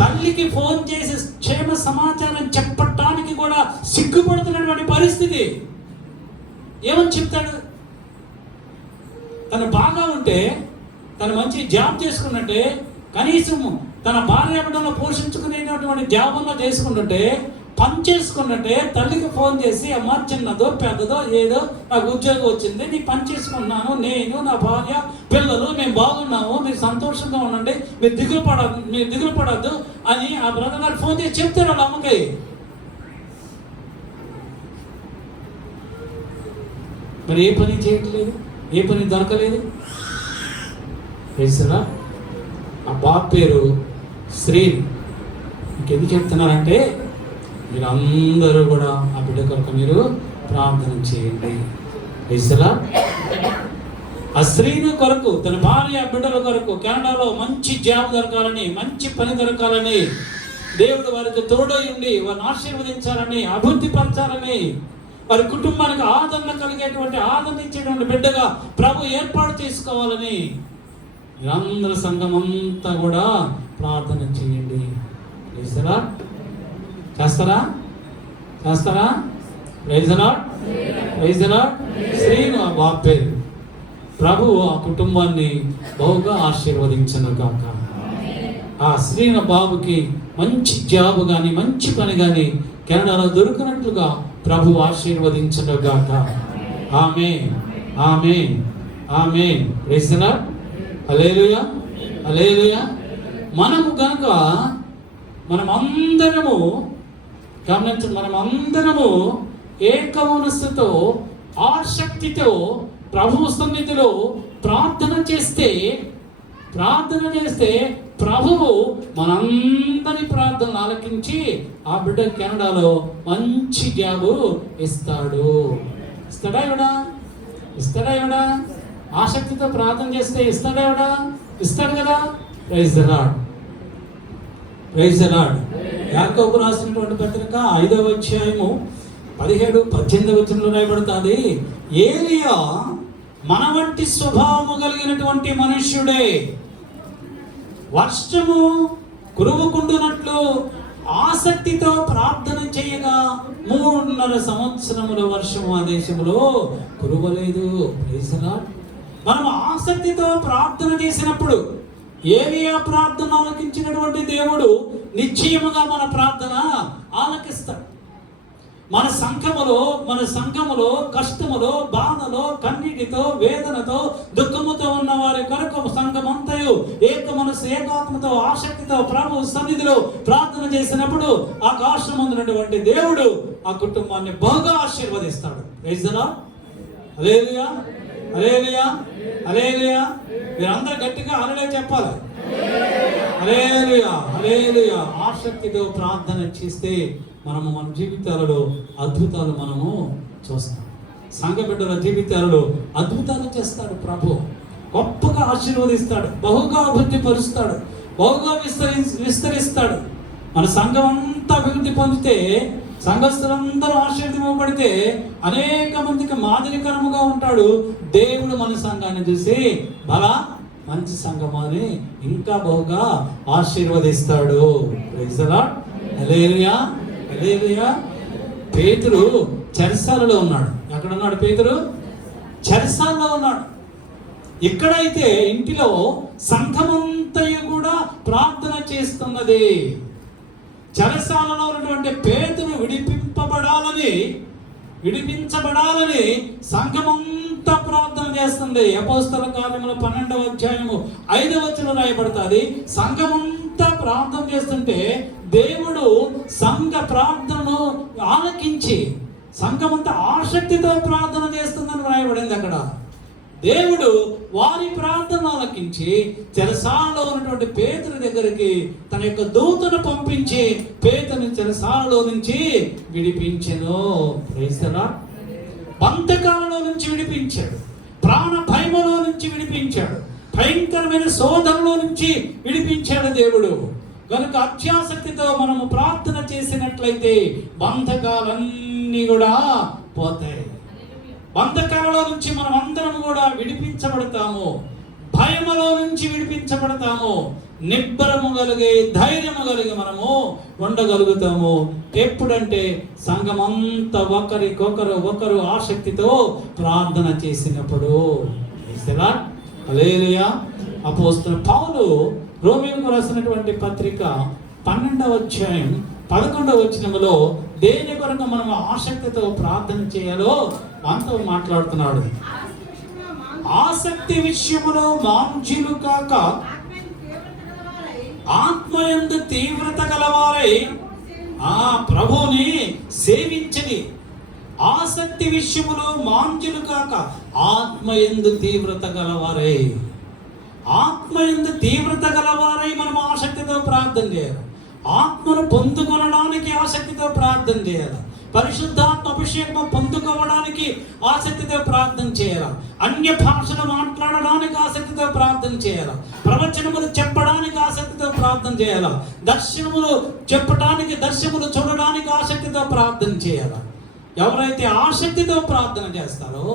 తల్లికి ఫోన్ చేసి క్షేమ సమాచారం చెప్పటానికి కూడా సిగ్గుపడుతున్నటువంటి పరిస్థితి. ఏమని చెప్తాడు? తను బాగా ఉంటే, తను మంచి జాబ్ చేసుకున్నట్టే, కనీసం తన భార్య బిడ్డలో పోషించుకునేటటువంటి జాబుల్లో చేసుకుంటుంటే, పని చేసుకున్నట్టే తల్లికి ఫోన్ చేసి, అమ్మ చిన్నదో పెద్దదో ఏదో నాకు ఉద్యోగం వచ్చింది, నీ పని చేసుకున్నాను, నేను నా భార్య పిల్లలు మేము బాగున్నాము, మీరు సంతోషంగా ఉండండి, మీరు దిగులు పడద్దు అని ఆ బ్రదర్ గారు ఫోన్ చేసి చెప్తారు వాళ్ళ అమ్మకి. మరి ఏ పని చేయట్లేదు, ఏ పని దొరకలేదు. తెలుసురా, ఆ బాబు పేరు శ్రీని. ఇంకెందుకు చెప్తున్నారంటే, మీరు అందరూ కూడా ఆ బిడ్డ కొరకు మీరు ప్రార్థన చేయండి. తెలుసురా, ఆ శ్రీని కొరకు, తన భార్య బిడ్డల కొరకు కెనడాలో మంచి జాబ్ దొరకాలని, మంచి పని దొరకాలని, దేవుడు వారికి తోడై ఉండి వారిని ఆశీర్వదించాలని, అభివృద్ధి పరచాలని, వారి కుటుంబానికి ఆదరణ కలిగేటువంటి, ఆదరణ ఇచ్చేటువంటి బిడ్డగా ప్రభు ఏర్పాటు చేసుకోవాలని మీరందరూ సంఘం అంతా కూడా ప్రార్థన చేయండి. చేస్తారా? చేస్తారా? Praise the lord. శ్రీను ఆ బాబు పేరు. ప్రభు ఆ కుటుంబాన్ని బహుగా ఆశీర్వదించను గాక. ఆ శ్రీను బాబుకి మంచి జాబ్ కానీ, మంచి పని కానీ కెనడాలో దొరికినట్లుగా ప్రభు ఆశీర్వదించను గాక. Amen, amen, amen. Praise the lord. Hallelujah, hallelujah. మనము కనుక మనమందరము గమనించండి, మనమందరము ఏక మనస్సుతో ఆసక్తితో ప్రభు సన్నిధిలో ప్రార్థన చేస్తే ప్రభువు మనందరి ప్రార్థనలు ఆలకించి ఆ బిడ్డ కెనడాలో మంచి జాబు ఇస్తాడు. ఇస్తాడా ఇవ్వడా? ఆసక్తితో ప్రార్థన చేస్తే ఇస్తాడు కదా. Praise the Lord. యాకోబు రాసినటువంటి పత్రిక 5వ అధ్యాయము 17-18 వచనంలో రాయబడుతుంది, ఏలియా మన వంటి స్వభావము కలిగినటువంటి మనుష్యుడే. వర్షము కురువకుండునట్లు ఆసక్తితో ప్రార్థన చేయగా 3.5 సంవత్సరముల వర్షము ఆ దేశంలో కురువలేదు. Praise the lord. మనం ఆసక్తితో ప్రార్థన చేసినప్పుడు ఏలియా ప్రార్థన ఆలకించినటువంటి దేవుడు నిశ్చయముగా మన ప్రార్థన ఆలకిస్తాడు. మన సంఘములో కష్టములో, బాధలో, కన్నీటితో, వేదనతో, దుఃఖముతో ఉన్న వారి కొరకు సంఘమంతయు ఏక మనసు, ఏకాత్మతో, ఆసక్తితో ప్రభు సన్నిధిలో ప్రార్థన చేసినప్పుడు ఆకాశమందున్నటువంటి దేవుడు ఆ కుటుంబాన్ని బాగా ఆశీర్వదిస్తాడు. Praise the lord. Hallelujah, hallelujah, hallelujah. మీరందరూ గట్టిగా హల్లెలూయా చెప్పాలి. హల్లెలూయా, హల్లెలూయా. ఆసక్తితో ప్రార్థన చేస్తే మన జీవితాలలో అద్భుతాలు మనము చూస్తాం. సంఘ బిడ్డల జీవితాలలో అద్భుతాలు చేస్తాడు ప్రభు. గొప్పగా ఆశీర్వదిస్తాడు, బహుగా అభివృద్ధి పరుస్తాడు, బహుగా విస్తరిస్తాడు. మన సంఘం అంతా అభివృద్ధి పొందితే, సంఘస్థులందరూ ఆశీర్వదింపబడితే అనేక మందికి మాదిరికరముగా ఉంటాడు. దేవుడు మన సంఘాన్ని చూసి బలా మంచి సంఘం అని ఇంకా బహుగా ఆశీర్వదిస్తాడు. Praise the lord. Hallelujah, hallelujah. పేతురు చెరసాలలో ఉన్నాడు. ఎక్కడ ఉన్నాడు పేతురు? చెరసాలలో ఉన్నాడు. ఎక్కడైతే ఇంటిలో సంఘమంతయు కూడా ప్రార్థన చేస్తున్నది. చెరసాలలో ఉన్నటువంటి పేతురు విడిపించబడాలని సంఘమంతా ప్రార్థన చేస్తుంది. అపోస్తల కార్యములు 12వ అధ్యాయము 5వ వచనం రాయబడుతుంది. సంఘమంతా ప్రార్థన చేస్తుంటే దేవుడు సంఘ ప్రార్థనను ఆలకించి సంఘమంతా ఆసక్తితో ప్రార్థన చేస్తుందని రాయబడింది. అక్కడ దేవుడు వారి ప్రార్థన ఆలకించి చెరసాలలో ఉన్నటువంటి పేతురు దగ్గరికి తన యొక్క దూతను పంపించి పేతుని చెరసాలలో నుంచి విడిపించెను. Praise the lord. బంధకాలలో నుంచి విడిపించాడు, ప్రాణ భయములో నుంచి విడిపించాడు, భయంకరమైన శోధనలో నుంచి విడిపించాడు దేవుడు. కనుక అత్యాసక్తితో మనము ప్రార్థన చేసినట్లయితే బంధకాలన్నీ కూడా పోతాయి. బంధకాలలో నుంచి మనం అందరం కూడా విడిపించబడతాము. భయములో నుంచి విడిపించబడతాము. నిబ్బరము కలిగి ధైర్యము కలిగి మనము ఉండగలుగుతాము. ఎప్పుడంటే సంఘమంతా ఒకరు ఆసక్తితో ప్రార్థన చేసినప్పుడు. హల్లెలూయా. అపోస్తలుడైన పౌలు రోమీయులకు రాసినటువంటి పత్రిక 12వ అధ్యాయం 11వ వచనములో దేని కొరకు మనం ఆసక్తితో ప్రార్థన చేయాలో మనతో మాట్లాడుతున్నాడు. ఆసక్తి విషయములో మాంజ్యులు కాక ఆత్మయందు తీవ్రత గలవారై ఆ ప్రభువుని సేవించని. ఆసక్తి విషయములో మాంజ్యులు కాక ఆత్మయందు తీవ్రత గలవారై, ఆత్మయందు తీవ్రత గలవారై మనం ఆసక్తితో ప్రార్థన చేయాలి. ఆత్మను పొందుకొనడానికి ఆసక్తితో ప్రార్థన చేయాలి. పరిశుద్ధాత్మ అభిషేకం పొందుకోవడానికి ఆసక్తితో ప్రార్థన చేయాలి. అన్య భాషలు మాట్లాడడానికి ఆసక్తితో ప్రార్థన చేయాలి. ప్రవచనములు చెప్పడానికి ఆసక్తితో ప్రార్థన చేయాలి. దర్శనములు చెప్పడానికి, దర్శనములు చూడడానికి ఆసక్తితో ప్రార్థన చేయాలి. ఎవరైతే ఆసక్తితో ప్రార్థన చేస్తారో,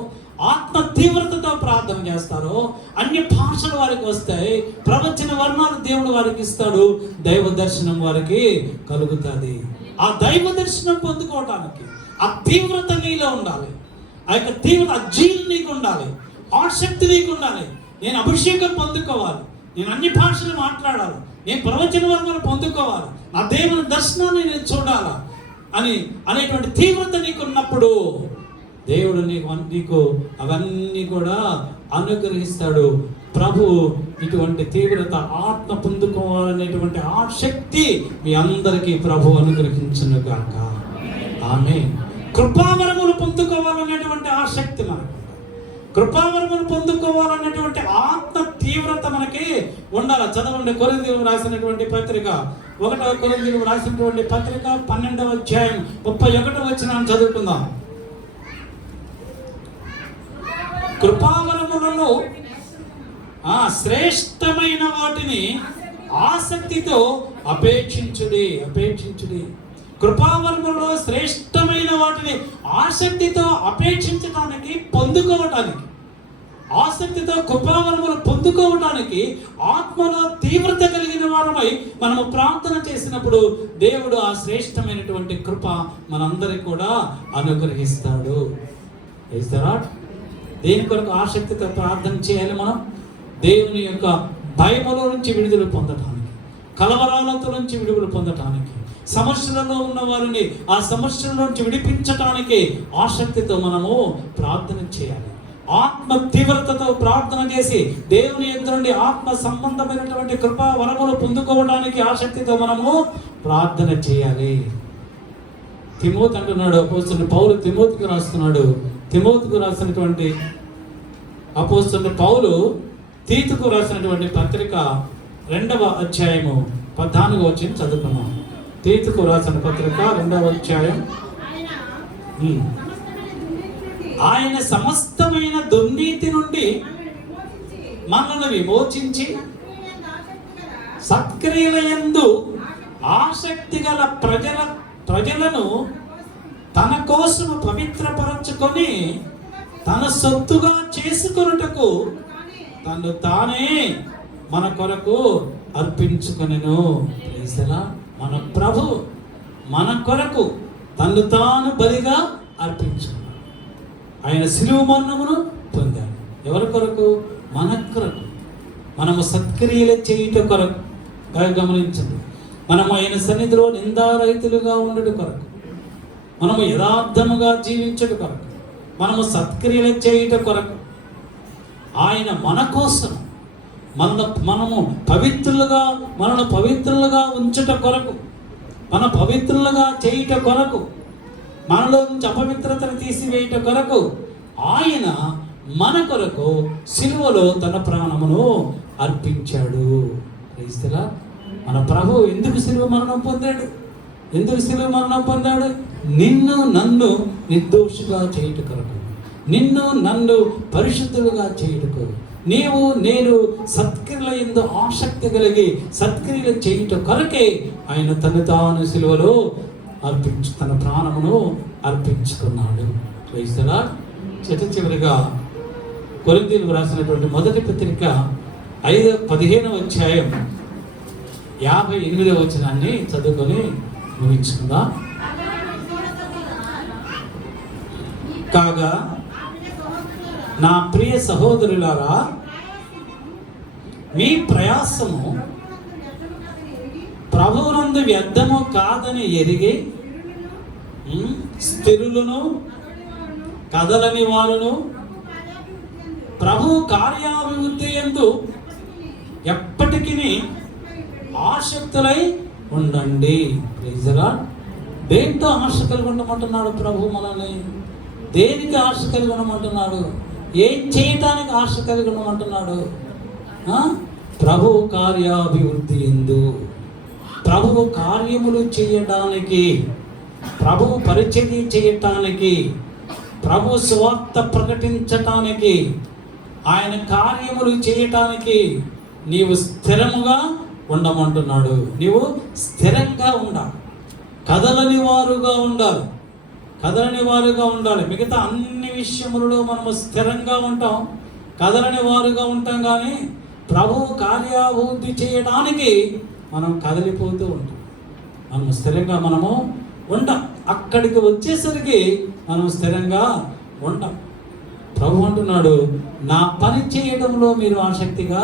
ఆత్మ తీవ్రతతో ప్రార్థన చేస్తారో అన్య భాషలు వారికి వస్తాయి. ప్రవచన వర్ణాలు దేవుడు వారికి ఇస్తాడు. దైవ దర్శనం వారికి కలుగుతుంది. ఆ దైవ దర్శనం పొందుకోవడానికి ఆ తీవ్రత నీలో ఉండాలి. ఆ యొక్క తీవ్రత, ఆ జీలు నీకు ఉండాలి. ఆసక్తి నీకు ఉండాలి. నేను అభిషేకం పొందుకోవాలి, నేను అన్ని భాషలు మాట్లాడాలి, నేను ప్రవచన వర్ణాలు పొందుకోవాలి, నా దేవుని దర్శనాన్ని నేను చూడాలా అనేటువంటి తీవ్రత నీకు ఉన్నప్పుడు దేవుడు నీకు అవన్నీ కూడా అనుగ్రహిస్తాడు. ప్రభు ఇటువంటి తీవ్రత, ఆత్మ పొందుకోవాలనేటువంటి ఆసక్తి మీ అందరికీ ప్రభు అనుగ్రహించును గాక. ఆమేన్. కృపావరములు పొందుకోవాలనేటువంటి ఆసక్తి మనకు, కృపావరములు పొందుకోవాలనేటువంటి ఆత్మ తీవ్రత మనకి ఉండాలి. చదవండి కొరింథీయులకు రాసినటువంటి పత్రిక, 1వ కొరింథీయులకు రాసినటువంటి పత్రిక 12వ అధ్యాయం 31వ వచనం చదువుకుందాం. కృపావరములలో శ్రేష్టమైన వాటిని ఆసక్తితో అపేక్షించుడి. కృపావరములలో శ్రేష్టమైన వాటిని ఆసక్తితో అపేక్షించడానికి, పొందుకోవటానికి, ఆసక్తితో కృపావరములు పొందుకోవటానికి ఆత్మలో తీవ్రత కలిగిన వారమై మనము ప్రార్థన చేసినప్పుడు దేవుడు ఆ శ్రేష్టమైనటువంటి కృప మనందరికీ కూడా అనుగ్రహిస్తాడు. దేని కొరకు ఆసక్తితో ప్రార్థన చేయాలి? మనం దేవుని యొక్క భయములో నుంచి విడుదల పొందటానికి, కలవరాలతో నుంచి విడుదల పొందటానికి, సమస్యలలో ఉన్న వారిని ఆ సమస్యల నుంచి విడిపించటానికి ఆసక్తితో మనము ప్రార్థన చేయాలి. ఆత్మ తీవ్రతతో ప్రార్థన చేసి దేవుని యొద్ద నుండి ఆత్మ సంబంధమైనటువంటి కృపా వరములు పొందుకోవడానికి ఆసక్తితో మనము ప్రార్థన చేయాలి. తిమోతి అంటున్నాడు, అపోస్తలుడైన పౌలు తిమోతికి రాస్తున్నాడు. తిమోతికి రాసినటువంటి అపోస్తలుడైన పౌలు తీతుకు రాసినటువంటి పత్రిక 2వ అధ్యాయము 14వ వచనం చదువుకున్నాం. తీతుకు రాసిన పత్రిక 2వ అధ్యాయం. ఆయన సమస్తమైన దుర్నీతి నుండి మనల్ని విమోచించి సత్క్రియలయందు ఆసక్తి గల ప్రజలను తన కోసము పవిత్రపరచుకొని తన సొత్తుగా చేసుకొనుటకు తను తానే మన కొరకు అర్పించుకొనెను. మన ప్రభు మన కొరకు తను తాను బలిగా అర్పించుకున్నాడు. ఆయన శిలువ మరణమును పొందాడు. ఎవరి కొరకు? మన కొరకు. మనము సత్క్రియలు చేయుట కొరకు. గమనించండి, మనము ఆయన సన్నిధిలో నిందారహితులుగా ఉండడు కొరకు, మనము యథార్థముగా జీవించడు కొరకు, మనము సత్క్రియలు చేయుట కొరకు, ఆయన మన కోసం మనము మనల్ని పవిత్రులుగా ఉంచుట కొరకు, మన పవిత్రులుగా చేయుట కొరకు, మనలో నుంచి అపవిత్రతను తీసివేయుట కొరకు ఆయన మన కొరకు సిలువలో తన ప్రాణమును అర్పించాడు. క్రైస్తవులా, మన ప్రభు ఎందుకు సిలువ మరణం పొందాడు? ఎందుకు సిలువ మరణం పొందాడు? నిన్ను నన్ను నిర్దోషిగా చేయుట కొరకు, నిన్ను నన్ను పరిశుద్ధులుగా చేయుటకు, నీవు నేను సత్క్రియల యందు ఆసక్తి కలిగి సత్క్రియలు చేయుట కొరకే ఆయన తను తాను సిలువలో తన ప్రాణమును అర్పించుకున్నాడు. క్రైస్తవులా, చివరిగా కొరింథీయులకు రాసినటువంటి మొదటి పత్రిక 15వ అధ్యాయం 58వ వచనాన్ని చదువుకొని ముగించుకుందాం. కాగా నా ప్రియ సహోదరులారా, మీ ప్రయాసము ప్రభువునందు వ్యర్థము కాదని ఎరిగి స్థిరులను కదలని వారును ప్రభు కార్యాభివృద్ధి యందు ఎప్పటికీ ఆసక్తులై ఉండండి. దేంతో ఆశ కలిగి ఉండమంటున్నాడు ప్రభు మనల్ని? దేనికి ఆశ కలిగి ఉండమంటున్నాడు? ఏం చేయటానికి ఆశ కలిగి ఉండమంటున్నాడు? ప్రభు కార్యాభివృద్ధి యందు, ప్రభువు కార్యములు చేయడానికి, ప్రభువు పరిచర్య చేయటానికి, ప్రభు సువార్త ప్రకటించటానికి, ఆయన కార్యములు చేయటానికి నీవు స్థిరముగా ఉండమంటున్నాడు. నీవు స్థిరంగా ఉండాలి, కదలని వారుగా ఉండాలి, కదలని వారుగా ఉండాలి. మిగతా అన్ని విషయములలో మనము స్థిరంగా ఉంటాం, కదలని వారుగా ఉంటాం. కానీ ప్రభువు కార్యాభివృద్ధి చేయడానికి మనం కదిలిపోతూ ఉంటాం. మనం స్థిరంగా మనము ఉండం. అక్కడికి వచ్చేసరికి మనం స్థిరంగా ఉండం. ప్రభు అంటున్నాడు, నా పని చేయడంలో మీరు ఆసక్తిగా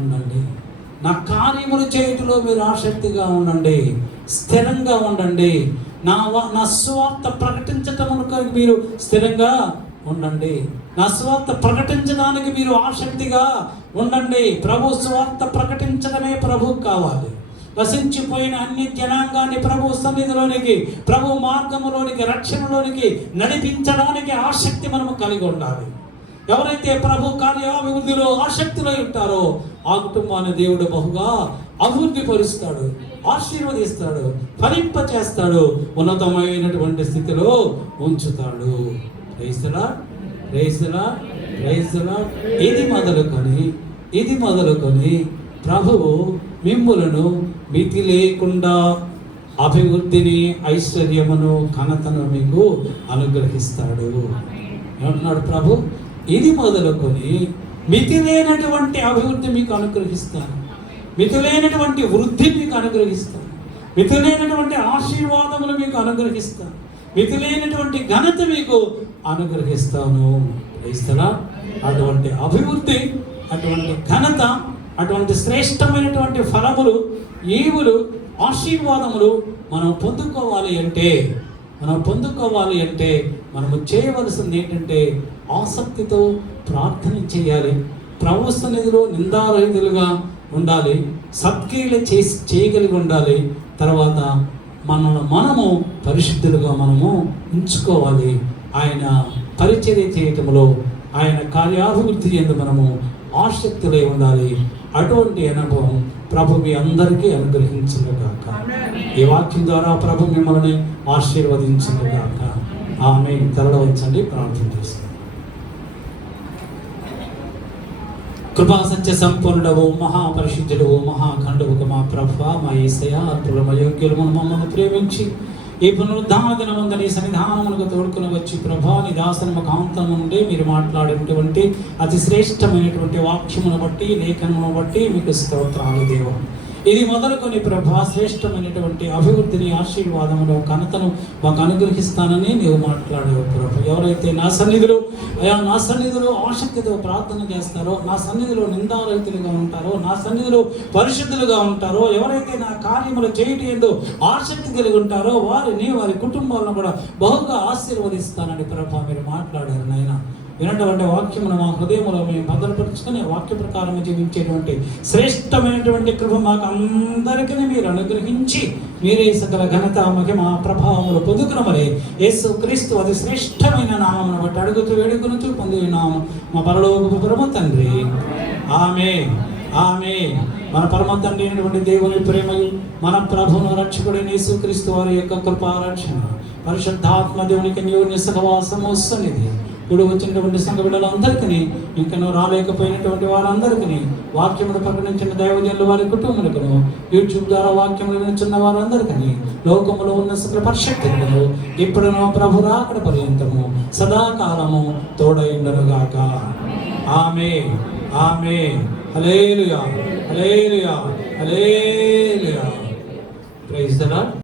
ఉండండి, నా కార్యములు చేయటంలో మీరు ఆసక్తిగా ఉండండి, స్థిరంగా ఉండండి. నా స్వార్థ ప్రకటించటమునకు మీరు స్థిరంగా ఉండండి, నా స్వార్థ ప్రకటించడానికి మీరు ఆసక్తిగా ఉండండి. ప్రభు స్వార్థ ప్రకటించడమే ప్రభువు కావాలి. వసించిపోయిన అన్ని జనాంగాన్ని ప్రభు సన్నిధిలోనికి, ప్రభు మార్గములోనికి, రక్షణలోనికి నడిపించడానికి ఆసక్తి మనము కలిగి ఉండాలి. ఎవరైతే ప్రభు కార్యాభివృద్ధిలో ఆసక్తిలో ఉంటారో ఆ కుటుంబాన్ని దేవుడు బహుగా అభివృద్ధి పరుస్తాడు, ఆశీర్వదిస్తాడు, ఫలింప చేస్తాడు, ఉన్నతమైనటువంటి స్థితిలో ఉంచుతాడు. ఇది మొదలుకొని ప్రభువు మిమ్ములను మితి లేకుండా అభివృద్ధిని, ఐశ్వర్యమును, ఘనతను మీకు అనుగ్రహిస్తాడు. ఏమంటున్నాడు ప్రభు? ఇది మొదలుకొని మితి లేనటువంటి అభివృద్ధి మీకు అనుగ్రహిస్తాను, మితి లేనటువంటి వృద్ధి మీకు అనుగ్రహిస్తాను, మితి లేనటువంటి ఆశీర్వాదములు మీకు అనుగ్రహిస్తాను, మితి లేనటువంటి ఘనత మీకు అనుగ్రహిస్తాను. అటువంటి అభివృద్ధి, అటువంటి ఘనత, అటువంటి శ్రేష్టమైనటువంటి ఫలములు, ఈవులు, ఆశీర్వాదములు మనం పొందుకోవాలి అంటే మనము చేయవలసింది ఏంటంటే ఆసక్తితో ప్రార్థన చేయాలి, ప్రభు సన్నిధిలో నిందారహితులుగా ఉండాలి, సత్క్రియలు చేయగలిగి ఉండాలి. తర్వాత మనము పరిశుద్ధులుగా మనము ఉంచుకోవాలి. ఆయన పరిచర్య చేయటంలో, ఆయన కార్యాభివృద్ధి యందు మనము ఆసక్తులై ఉండాలి. అటువంటి అనుభవం ప్రభు మీ అందరికీ అనుగ్రహించునుగాక. ఈ వాక్యం ద్వారా ప్రభు మిమ్మల్ని ఆశీర్వదించునుగాక. ఆమేన్. తరలించండి, ప్రార్థన చేస్తాం. కృపా సత్య సంపూర్ణుడవు, మహాపరిశుద్ధుడవు, మహాఖండవుకు మా ప్రభువా, మా యేసయ్యా, అర్పులమ యోగ్యులము మమ్మల్ని ప్రేమించి ఈ పునరుద్ధాన దినమందు నీ సన్నిధానమునకు తోడుకుని వచ్చి ప్రభా, నీ దాసుని కాంతం నుండి మీరు మాట్లాడేటువంటి అతి శ్రేష్టమైనటువంటి వాక్యమును బట్టి, లేఖనమును బట్టి మీకు స్తోత్రాలు దేవా. ఇది మొదలుకొని ప్రభా, శ్రేష్టమైనటువంటి అభివృద్ధిని, ఆశీర్వాదమును, ఘనతను మాకు అనుగ్రహిస్తానని నీవు మాట్లాడావు ప్రభు. ఎవరైతే నా సన్నిధిలో ఆసక్తితో ప్రార్థన చేస్తారో, నా సన్నిధిలో నిందారహితులుగా ఉంటారో, నా సన్నిధిలో పరిశుద్ధులుగా ఉంటారో, ఎవరైతే నా కార్యములు చేయటం ఏందో ఆసక్తి కలిగి ఉంటారో వారిని, వారి కుటుంబాలను కూడా బహుగా ఆశీర్వదిస్తానని ప్రభా మీరు మాట్లాడారు నాయన. వినటువంటి వాక్యమును మా హృదయంలో మేము భద్రపరుచుకొని వాక్య ప్రకారం జీవించేటువంటి శ్రేష్టమైనటువంటి కృప మాకు అందరికీ మీరు అనుగ్రహించి మీరే సకల ఘనత, మహిమ, ప్రభావములు పొందుకునమని యేసు క్రీస్తు అతి శ్రేష్టమైన నామమును బట్టి అడుగుతూ వేడుకొనుచు పొంది నామం మా పరలోకపు పరమ తండ్రి. ఆమేన్. ఆమేన్. మన పరమ తండ్రి అయినటువంటి దేవుని ప్రేమయు, మన ప్రభువును రక్షకుడైన యేసు క్రీస్తు వారి యొక్క కృపా రక్షణ, పరిశుద్ధాత్మ దేవునికి అన్యోన్య సహవాసము సన్నిధి ఇప్పుడు వచ్చినటువంటి సంఘ బిడ్డలందరికీ, ఇంకనూ రాలేకపోయినటువంటి వారందరికీ, వాక్యమును ప్రకటించిన దైవజనులు వారి కుటుంబాలకును, యూట్యూబ్ ద్వారా వాక్యములు వినిచున్న వారందరికీ, లోకములో ఉన్న సకల పరిశక్తులను ఇప్పుడును ప్రభు రాకడ పర్యంతము సదాకాలము తోడైండునుగాక. Amen. Amen. Hallelujah, hallelujah, hallelujah. Praise the lord.